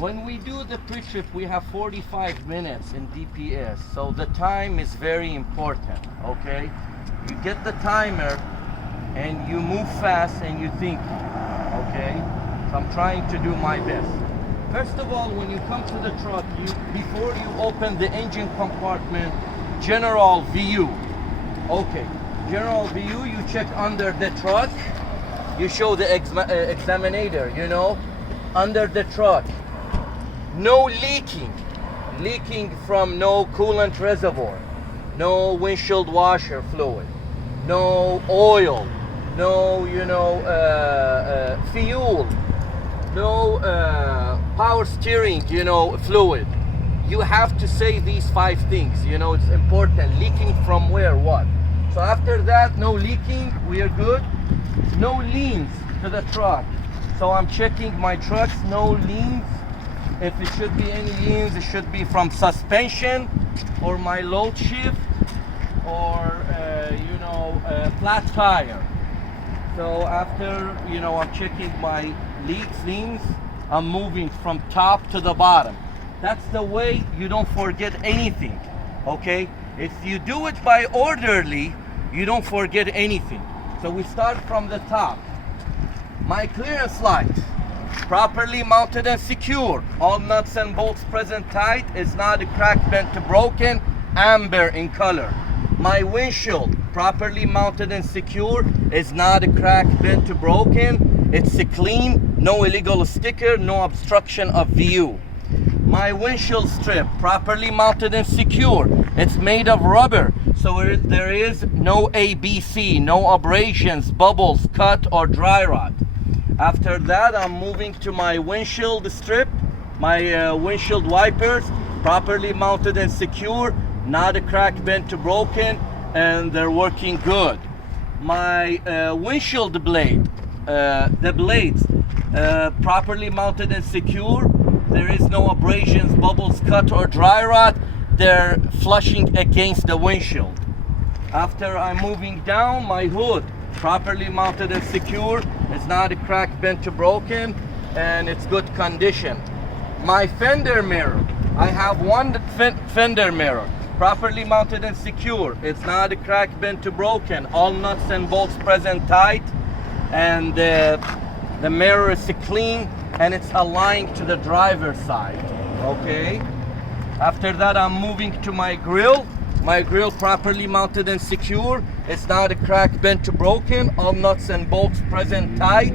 When we do the pre-trip, we have 45 minutes in DPS, so the time is very important, okay? You get the timer and you move fast and you think, okay? So I'm trying to do my best. First of all, when you come to the truck, before you open the engine compartment, general view. Okay, general view, you check under the truck, you show the examiner, you know, under the truck. No leaking from no coolant reservoir, no windshield washer fluid, no oil, no, you know, fuel, no power steering, you know, fluid. You have to say these 5 things, you know, it's important. Leaking from where, what? So after that, no leaking, we are good. No leans to the truck. So I'm checking my trucks, no leans. If it should be any leans, it should be from suspension or my load shift or, you know, flat tire. So after, you know, I'm checking my leans, I'm moving from top to the bottom. That's the way you don't forget anything, okay? If you do it by orderly, you don't forget anything. So we start from the top. My clearance light, properly mounted and secure. All nuts and bolts present tight. It's not a crack, bent to broken, amber in color. My windshield, properly mounted and secure. It's not a crack, bent to broken. It's a clean, no illegal sticker, no obstruction of view. My windshield strip, properly mounted and secure. It's made of rubber, so there is no ABC, no abrasions, bubbles, cut, or dry rot. After that, I'm moving to my windshield strip, my windshield wipers, properly mounted and secure, not a crack, bent to broken, and they're working good. My windshield blade, the blades, properly mounted and secure. There is no abrasions, bubbles, cut, or dry rot. They're flushing against the windshield. After I'm moving down, my hood, properly mounted and secure. It's not a crack, bent, or broken, and it's good condition. My fender mirror, I have one fender mirror, properly mounted and secure. It's not a crack, bent, or broken. All nuts and bolts present tight, and the mirror is clean and it's aligned to the driver's side, okay? After that, I'm moving to my grill. My grill properly mounted and secure. It's not a crack, bent, or broken. All nuts and bolts present tight,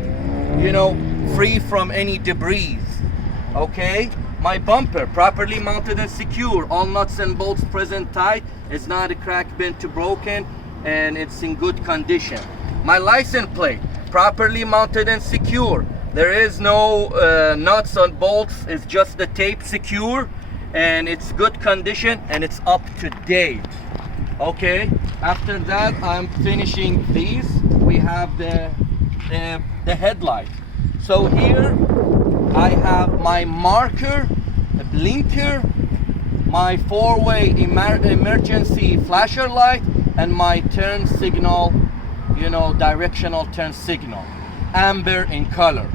you know, free from any debris, okay? My bumper, properly mounted and secure. All nuts and bolts present tight. It's not a crack, bent, or broken, and it's in good condition. My license plate, properly mounted and secure. There is no nuts and bolts. It's just the tape secure, and it's good condition and it's up to date, okay? After that, I'm finishing these. We have the headlight. So here I have my marker, a blinker, my 4-way emergency flasher light, and my turn signal, you know, directional turn signal, amber in color,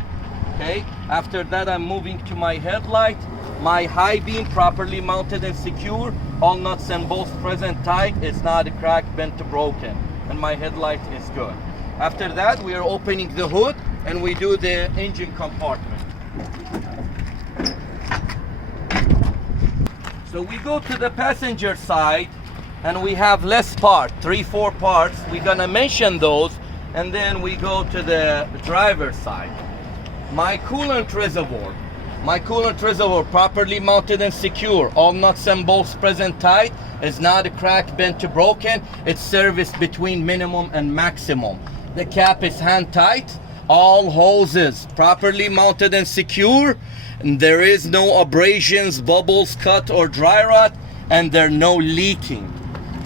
okay? After that, I'm moving to my headlight. My high beam, properly mounted and secure. All nuts and bolts present tight. It's not a crack, bent, or broken. And my headlight is good. After that, we are opening the hood and we do the engine compartment. So we go to the passenger side and we have less parts, 3-4 parts. We're gonna mention those, and then we go to the driver's side. My coolant reservoir. My coolant reservoir, properly mounted and secure. All nuts and bolts present tight. It's not a crack, bent, or broken. It's serviced between minimum and maximum. The cap is hand tight. All hoses properly mounted and secure. And there is no abrasions, bubbles, cut, or dry rot, and there's no leaking.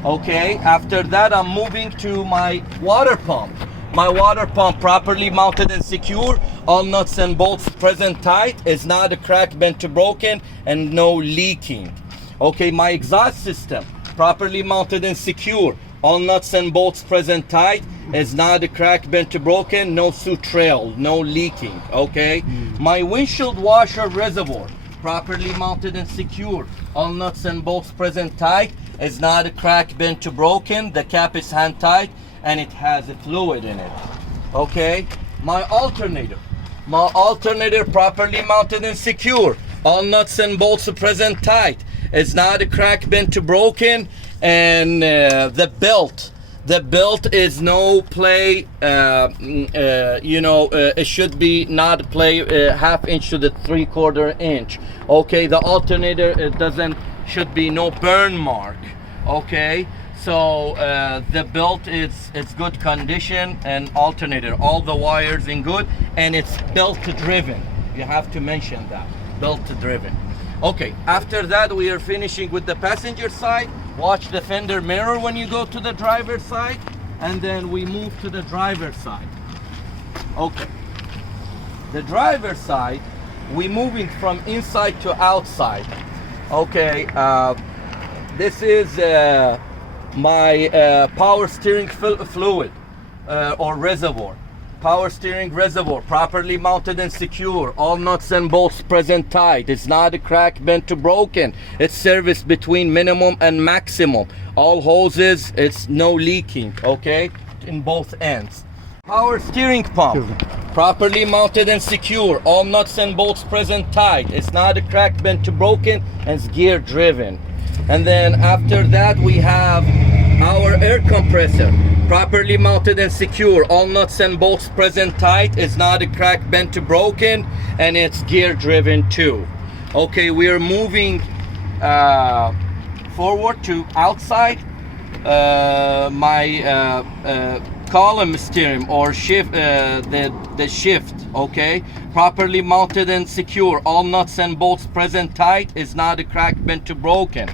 Okay, after that, I'm moving to my water pump. My water pump, properly mounted and secure. All nuts and bolts present tight. It's not a crack, bent, or broken, and no leaking. Okay, my exhaust system, properly mounted and secure. All nuts and bolts present tight. It's not a crack, bent, or broken, no soot trail, no leaking, okay? My windshield washer reservoir, properly mounted and secure, all nuts and bolts present tight, it's not a crack, bent to broken, the cap is hand tight, and it has a fluid in it. Okay, my alternator properly mounted and secure, all nuts and bolts are present tight, it's not a crack, bent to broken, and the belt is no play, it should be not play 1/2 inch to the 3/4 inch. Okay, the alternator, it should be no burn mark. Okay, so the belt is good condition, and alternator, all the wires in good, and it's belt driven. You have to mention that, belt driven. Okay, after that we are finishing with the passenger side. Watch the fender mirror when you go to the driver's side, and then we move to the driver's side. Okay, the driver's side, we moving from inside to outside. Okay, this is my power steering fluid or reservoir. Power steering reservoir, properly mounted and secure, all nuts and bolts present tight, it's not a crack, bent to broken, it's serviced between minimum and maximum, all hoses, it's no leaking, okay, in both ends. Power steering pump, properly mounted and secure, all nuts and bolts present tight, it's not a crack, bent to broken, and it's gear driven. And then after that we have our air compressor, properly mounted and secure, all nuts and bolts present tight, it's not a crack, bent to broken, and it's gear driven too. Okay, we are moving forward to outside. My column steering or shift, the shift, okay, properly mounted and secure, all nuts and bolts present tight, is not a crack, bent to broken.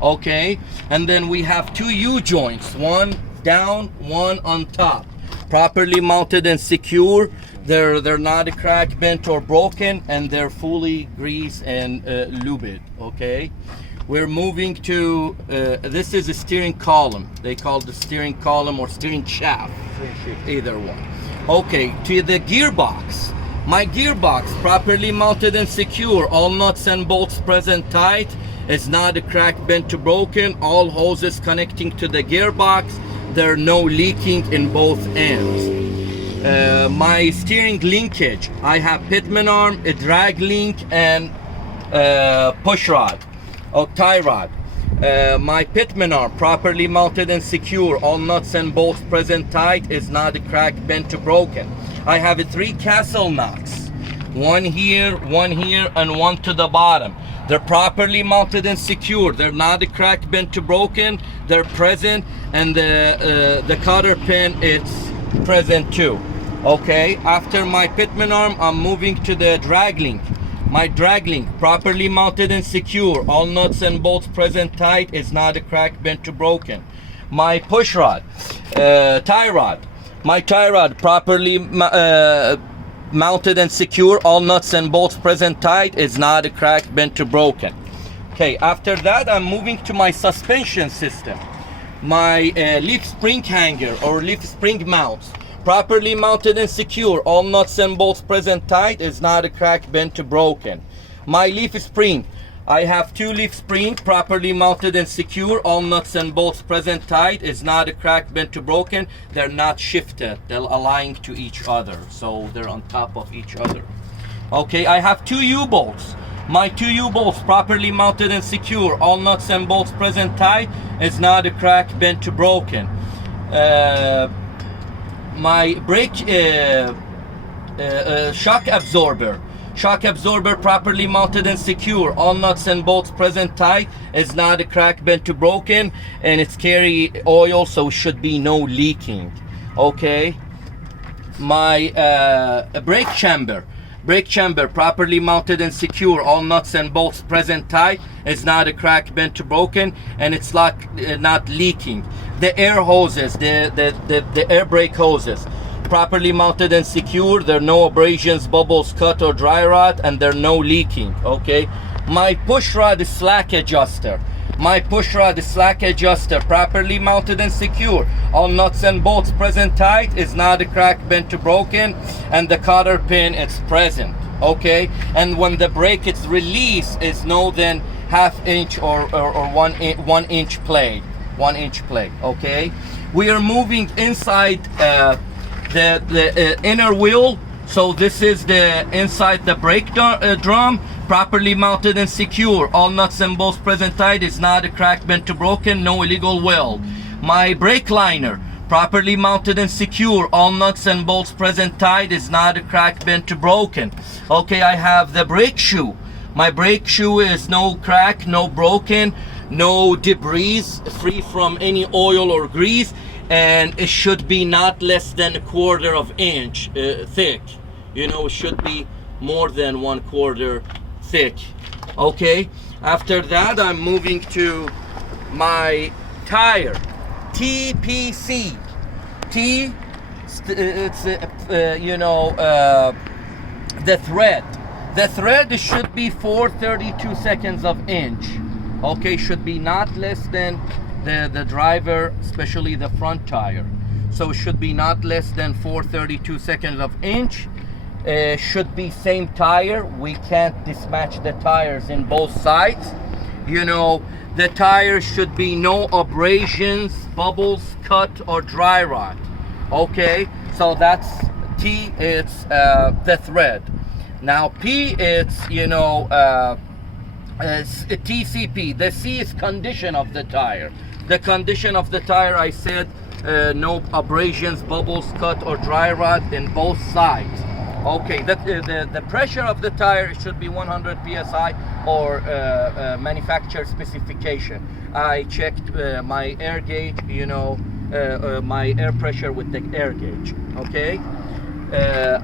Okay, and then we have two U-joints, one down, one on top, properly mounted and secure, they're not a crack, bent or broken, and they're fully greased and lubed. Okay, we're moving to this is a steering column, they call the steering column or steering shaft, either one. Okay, to the gearbox, my gearbox, properly mounted and secure, all nuts and bolts present tight, it's not a crack, bent to broken, all hoses connecting to the gearbox, there are no leaking in both ends. My steering linkage, I have pitman arm, a drag link, and push rod or tie rod. My pitman arm, properly mounted and secure, all nuts and bolts present tight, is not a crack, bent to broken. I have 3 castle nuts, one here, and one to the bottom. They're properly mounted and secure, they're not a crack, bent to broken, they're present, and the cotter pin is present too. Okay, after my pitman arm, I'm moving to the drag link. My drag link, properly mounted and secure, all nuts and bolts present tight, is not a crack, bent to broken. My push rod, tie rod, my tie rod, properly mounted and secure, all nuts and bolts present tight, is not a crack, bent to broken. Okay, after that I'm moving to my suspension system. My leaf spring hanger or leaf spring mounts, properly mounted and secure, all nuts and bolts present tight, is not a crack, bent to broken. My leaf spring, I have 2 leaf springs, properly mounted and secure, all nuts and bolts present tight, is not a crack, bent to broken, they're not shifted, they're aligned to each other, so they're on top of each other. Okay, I have 2 U-bolts. My 2 U-bolts, properly mounted and secure, all nuts and bolts present tight, is not a crack, bent to broken. My brake shock absorber, properly mounted and secure, all nuts and bolts present tight, is not a crack, bent to broken, and it's carry oil, so should be no leaking. Okay, my brake chamber, properly mounted and secure, all nuts and bolts present tight, is not a crack, bent to broken, and it's like not leaking. The air hoses, the air brake hoses, properly mounted and secure, there are no abrasions, bubbles, cut, or dry rot, and there are no leaking. Okay, my push rod slack adjuster, properly mounted and secure, all nuts and bolts present tight, is not a crack, bent to broken, and the cotter pin is present. okay? And when the brake is released, it's no then ½ inch or 1 inch plate, 1 inch plate, okay? We are moving inside the inner wheel. So this is the inside the brake drum, properly mounted and secure. All nuts and bolts present tight. Is not a crack, bent, or broken. No illegal weld. My brake liner, properly mounted and secure. All nuts and bolts present tight. Is not a crack, bent, or broken. Okay, I have the brake shoe. My brake shoe is no crack, no broken, no debris, free from any oil or grease, and it should be not less than ¼ inch thick. You know, it should be more than 1/4 thick. Okay, after that I'm moving to my tire, TPC. T, it's the thread. The thread should be 4/32 of inch. Okay, should be not less than the driver, especially the front tire. So it should be not less than 4/32 of inch. Should be same tire. We can't mismatch the tires in both sides. You know, the tire should be no abrasions, bubbles, cut, or dry rot. Okay, so that's T, it's the thread. Now P, it's TCP. The C is condition of the tire. The condition of the tire, I said, no abrasions, bubbles, cut, or dry rot in both sides. Okay, the pressure of the tire should be 100 psi or manufacturer specification. I checked my air gauge, my air pressure with the air gauge. Okay,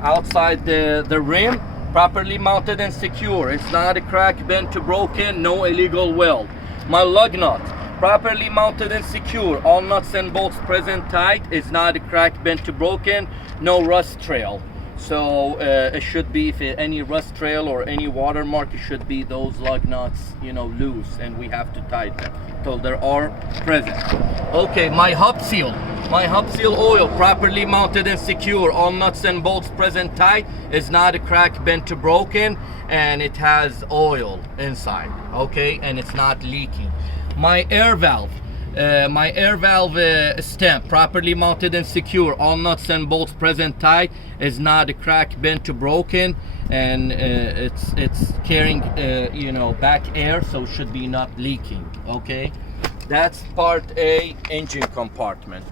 outside the rim, properly mounted and secure. It's not a crack, bent, or broken. No illegal weld. My lug nut, properly mounted and secure. All nuts and bolts present tight. It's not a crack, bent, or broken. No rust trail. So it should be, if any rust trail or any watermark, it should be those lug nuts, loose, and we have to tighten them till they are present. Okay, my hub seal. My hub seal oil, properly mounted and secure. All nuts and bolts present tight. Is not a crack, bent, or broken, and it has oil inside. Okay, and it's not leaking. My air valve. Stem, properly mounted and secure. All nuts and bolts present tight. Is not a crack, bent, or broken, and it's carrying back air, so should be not leaking. Okay, that's part A, engine compartment.